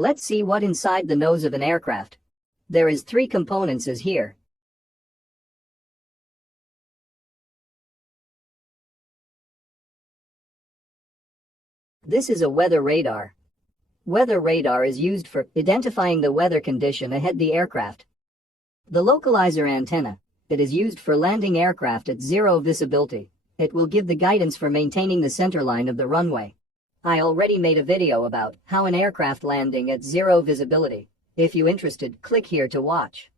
Let's see what inside the nose of an aircraft. There is 3 components as here. This is a weather radar. Weather radar is used for identifying the weather condition ahead the aircraft. The localizer antenna. It is used for landing aircraft at zero visibility. It will give the guidance for maintaining the centerline of the runway. I already made a video about how an aircraft landing at zero visibility. If you interested, click here to watch.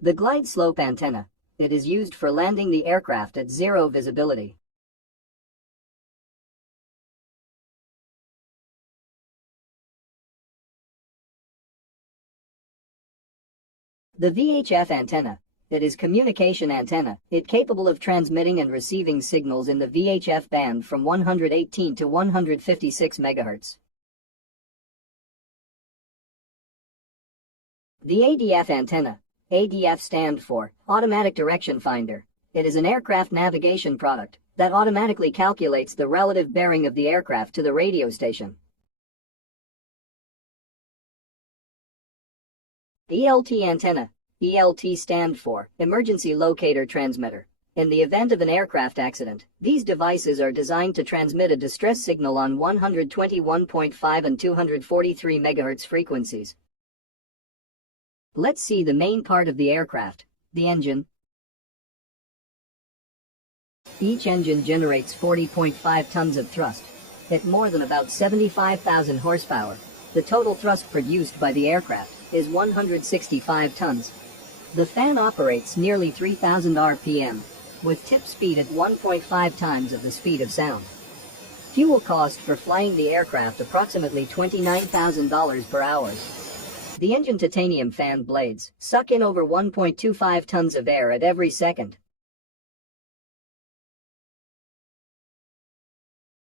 The glide slope antenna. It is used for landing the aircraft at zero visibility. The VHF antenna. It is communication antenna. It capable of transmitting and receiving signals in the VHF band from 118 to 156 MHz. The ADF antenna. ADF stand for Automatic Direction Finder. It is an aircraft navigation product that automatically calculates the relative bearing of the aircraft to the radio station. ELT antenna. ELT stand for Emergency Locator Transmitter. In the event of an aircraft accident, these devices are designed to transmit a distress signal on 121.5 and 243 MHz frequencies. Let's see the main part of the aircraft, the engine. Each engine generates 40.5 tons of thrust, at more than about 75,000 horsepower. The total thrust produced by the aircraft is 165 tons. The fan operates nearly 3,000 RPM, with tip speed at 1.5 times of the speed of sound. Fuel cost for flying the aircraft approximately $29,000 per hour. The engine titanium fan blades suck in over 1.25 tons of air at every second.